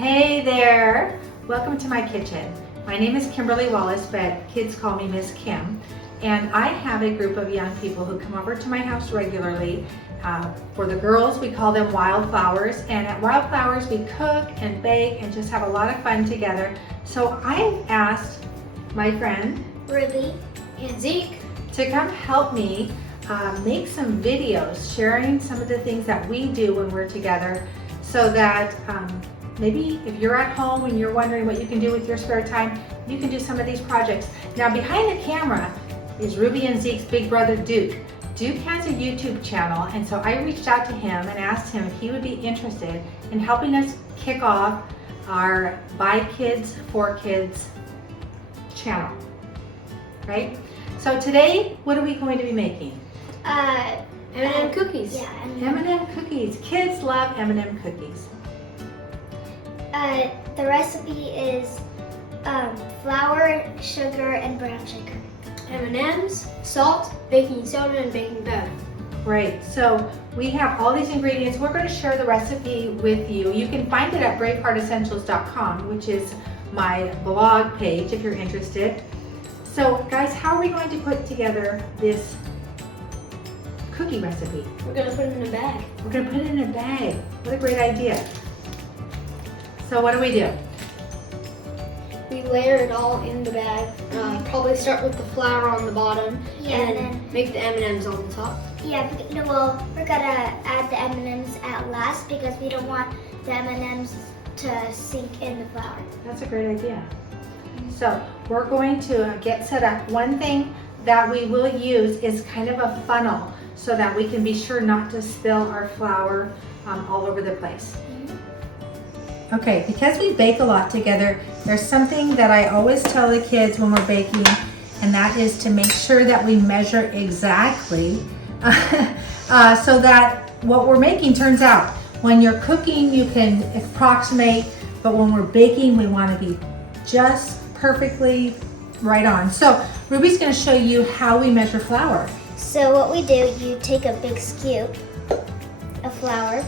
Hey there! Welcome to my kitchen. My name is Kimberly Wallace, but kids call me Miss Kim. And I have a group of young people who come over to my house regularly. For the girls, we call them Wildflowers. And at Wildflowers, we cook and bake and just have a lot of fun together. So I asked my friend, Ruby and Zeke, to come help me make some videos sharing some of the things that we do when we're together, so that maybe if you're at home and you're wondering what you can do with your spare time, you can do some of these projects. Now behind the camera is Ruby and Zeke's big brother Duke. Duke has a YouTube channel, and so I reached out to him and asked him if he would be interested in helping us kick off our By Kids for Kids channel, right? So today, what are we going to be making? M&M cookies. Yeah, M&M cookies. Kids love M&M cookies. The recipe is flour, sugar, and brown sugar. M&Ms, salt, baking soda, and baking powder. Great. So we have all these ingredients. We're going to share the recipe with you. You can find it at braveheartessentials.com, which is my blog page if you're interested. So guys, how are we going to put together this cookie recipe? We're going to put it in a bag. We're going to put it in a bag. What a great idea. So what do we do? We layer it all in the bag. Probably start with the flour on the bottom, and then make the M&Ms on the top. Yeah, well, we're gonna add the M&Ms at last because we don't want the M&Ms to sink in the flour. That's a great idea. So we're going to get set up. One thing that we will use is kind of a funnel so that we can be sure not to spill our flour all over the place. Okay, because we bake a lot together, there's something that I always tell the kids when we're baking, and that is to make sure that we measure exactly so that what we're making turns out. When you're cooking, you can approximate, but when we're baking, we want to be just perfectly right on. So Ruby's going to show you how we measure flour. So what we do, you take a big scoop of flour,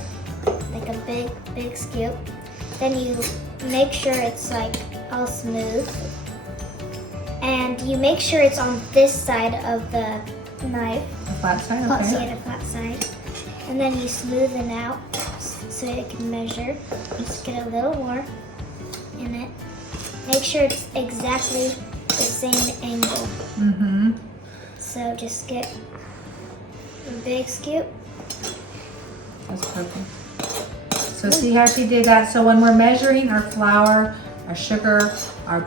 like a big scoop. Then you make sure it's like all smooth. And you make sure it's on this side of the knife. The flat side, okay. Yeah, the flat side. And then you smoothen out so it can measure. Just get a little more in it. Make sure it's exactly the same angle. Mm-hmm. So just get a big scoop. That's perfect. So see how she did that? So when we're measuring our flour, our sugar, our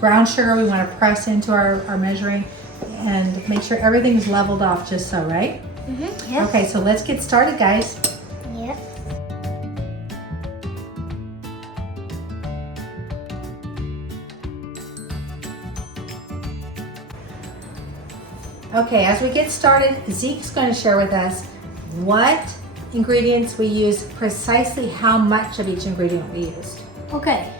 brown sugar, we want to press into our measuring and make sure everything's leveled off just so, right? Mm-hmm. Yep. Okay, so let's get started, guys. Yep. Okay, as we get started, Zeke's going to share with us what ingredients we use, precisely how much of each ingredient we used. Okay,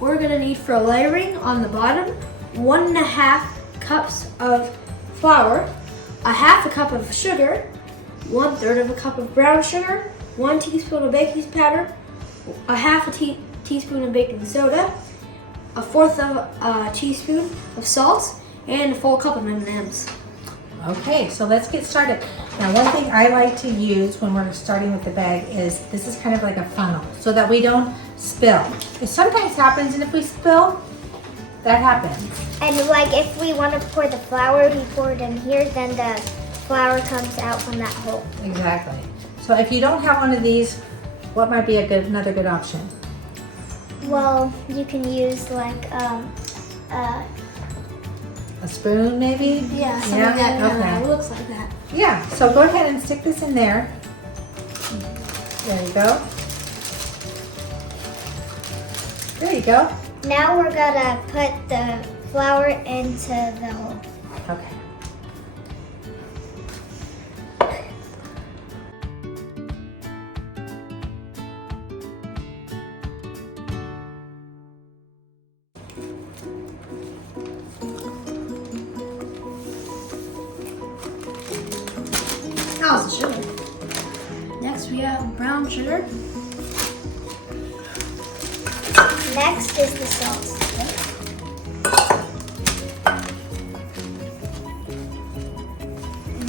we're gonna need for layering on the bottom 1.5 cups of flour, 1/2 cup of sugar, 1/3 of a cup of brown sugar, 1 teaspoon of baking powder, 1/2 teaspoon of baking soda, 1/4 of a teaspoon of salt, and a full cup of M&Ms. Okay, so let's get started. Now, one thing I like to use when we're starting with the bag is this is kind of like a funnel so that we don't spill. It sometimes happens, and if we spill, that happens. And like if we want to pour the flour, we pour it in here, then the flour comes out from that hole. Exactly. So if you don't have one of these, what might be another good option? Well, you can use like A spoon, maybe? Yeah, something Yeah? that Okay. looks like that. Yeah, so go ahead and stick this in there. There you go. There you go. Now we're gonna put the flour into the hole. Okay. How's the sugar? Next we have brown sugar. Next is the salt.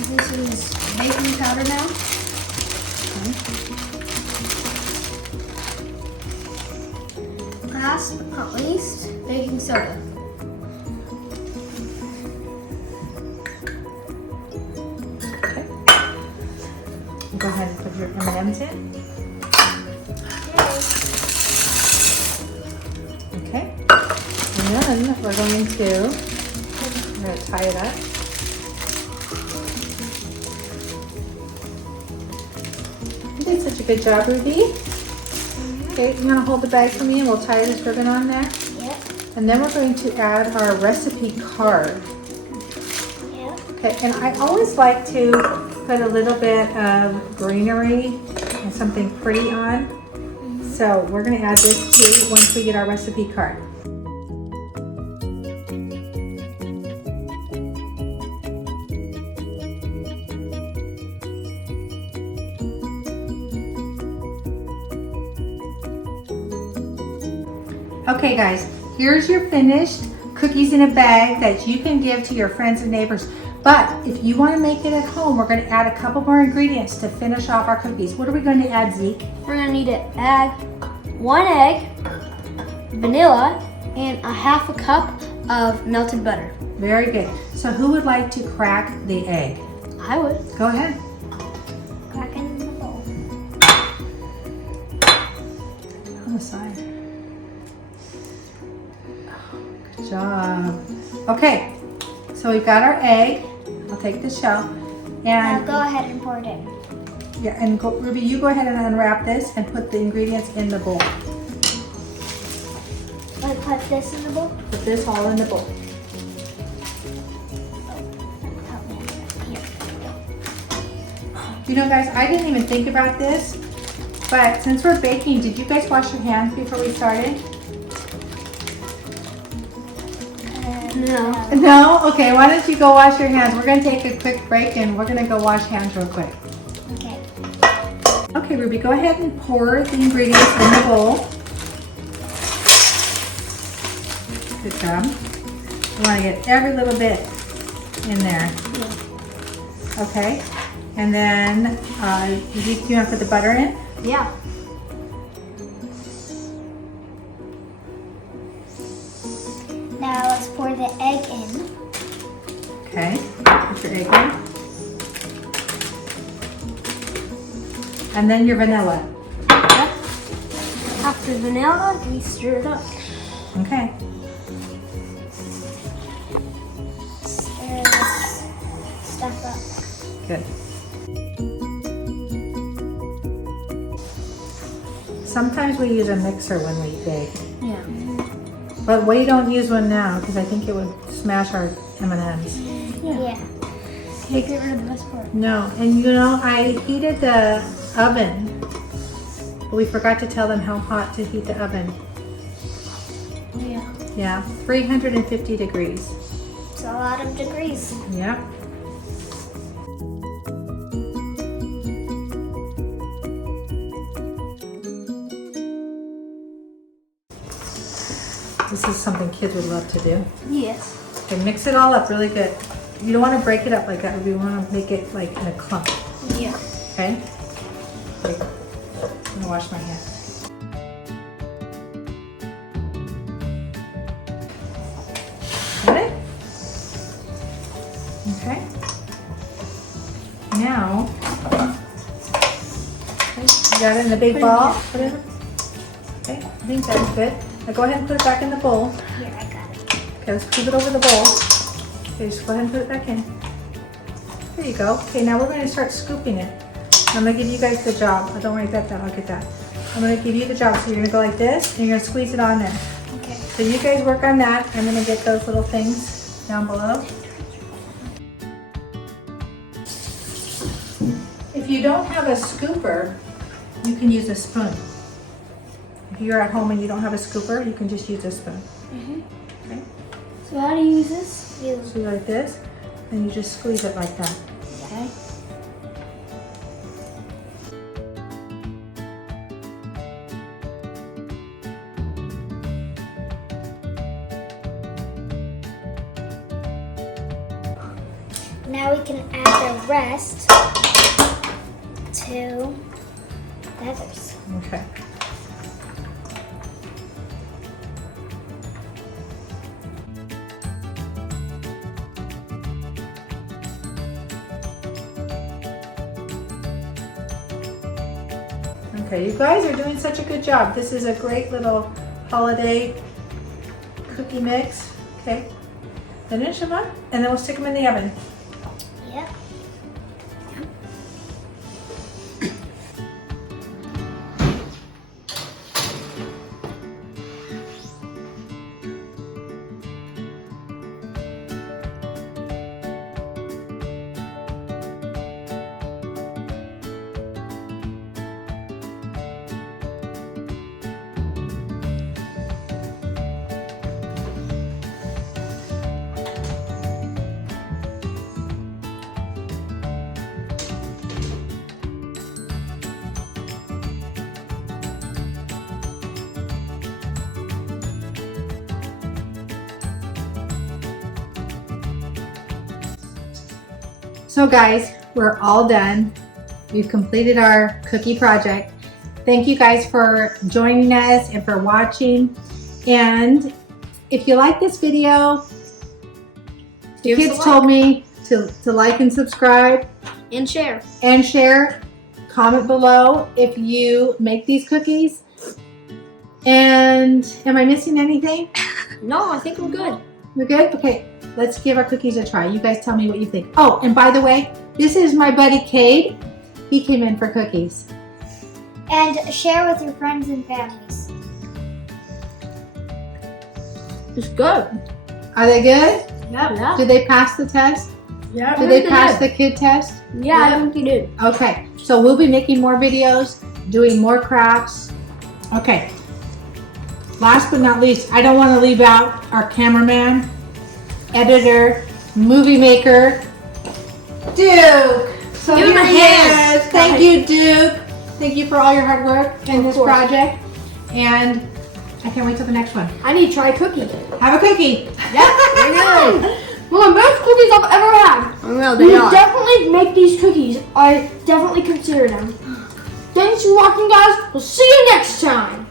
This is baking powder now. Last but not least, baking soda. Go ahead and put your M&ms in. Okay. And then we're going to tie it up. You did such a good job, Ruby. Okay, you want to hold the bag for me and we'll tie this ribbon on there? Yep. And then we're going to add our recipe card. Yep. Okay, and I always like to put a little bit of greenery and something pretty on. So we're going to add this too once we get our recipe card. Okay guys, here's your finished cookies in a bag that you can give to your friends and neighbors. But if you want to make it at home, we're going to add a couple more ingredients to finish off our cookies. What are we going to add, Zeke? We're gonna need to add 1 egg, vanilla, and a half a cup of melted butter. Very good. So who would like to crack the egg? I would. Go ahead. Crack it in the bowl. On the side. Good job. Okay, so we've got our egg. I'll take the shell. Now And go ahead and pour it in. yeah, and Ruby, you go ahead and unwrap this and put the ingredients in the bowl. Like put this in the bowl. Put this all in the bowl. Help me. Here. You know, guys, I didn't even think about this, but since we're baking, did you guys wash your hands before we started? No. No? Okay, why don't you go wash your hands? We're gonna take a quick break and we're gonna go wash hands real quick. Okay. Okay, Ruby, go ahead and pour the ingredients in the bowl. Good job. You wanna get every little bit in there. Okay, and then, you wanna put the butter in? Yeah. Now let's pour the egg in. Okay, put your egg in. And then your vanilla. Yep. After vanilla, we stir it up. Okay. Stir this stuff up. Good. Sometimes we use a mixer when we bake, Yeah. but we don't use one now because I think it would smash our M&ms. Yeah. Can't get rid of the best part. No, and you know, I heated the oven, but we forgot to tell them how hot to heat the oven. Yeah. Yeah, 350 degrees. It's a lot of degrees. Yep. This is something kids would love to do. Yes. Okay, mix it all up really good. You don't want to break it up like that. We want to make it like in a clump. Yeah. Okay? Wait. I'm gonna wash my hands. Got it? Okay. Now, okay, you got it in a big ball. Put it. Okay, I think that's good. Now go ahead and put it back in the bowl. Here, I got it. Okay, let's move it over the bowl. Okay, just go ahead and put it back in. There you go. Okay, now we're going to start scooping it. I'm going to give you guys the job. Oh, don't worry about that. I'll get that. I'm going to give you the job. So you're going to go like this, and you're going to squeeze it on there. Okay. So you guys work on that. I'm going to get those little things down below. If you don't have a scooper, you can use a spoon. If you're at home and you don't have a scooper, you can just use a spoon. Okay? So how do you use this? So like this, and you just squeeze it like that. Okay? Now we can add the rest to the others. Okay. Okay, you guys are doing such a good job. This is a great little holiday cookie mix. Okay, finish them up and then we'll stick them in the oven. Yep. So guys, we're all done. We've completed our cookie project. Thank you guys for joining us and for watching. And if you like this video, the kids told me to like and subscribe And share. and share. Comment below if you make these cookies. And am I missing anything? No, I think we're good. We're good? Okay, let's give our cookies a try. You guys tell me what you think. Oh, and by the way, this is my buddy Cade. He came in for cookies. And share with your friends and families. It's good. Are they good? Yeah. Did they pass the test? Yeah. Did they pass the kid test? Yeah, I think you did. Okay, so we'll be making more videos, doing more crafts. Okay, last but not least, I don't want to leave out our cameraman, editor, movie maker, Duke. So Give him here a he hand. is. Thank you, Duke. Thank you for all your hard work in this project. And I can't wait till the next one. I need to try cookie. Have a cookie. Very good. Well, the best cookies I've ever had. Well, We they are. definitely make these cookies. I definitely consider them. Thanks for watching, guys. We'll see you next time.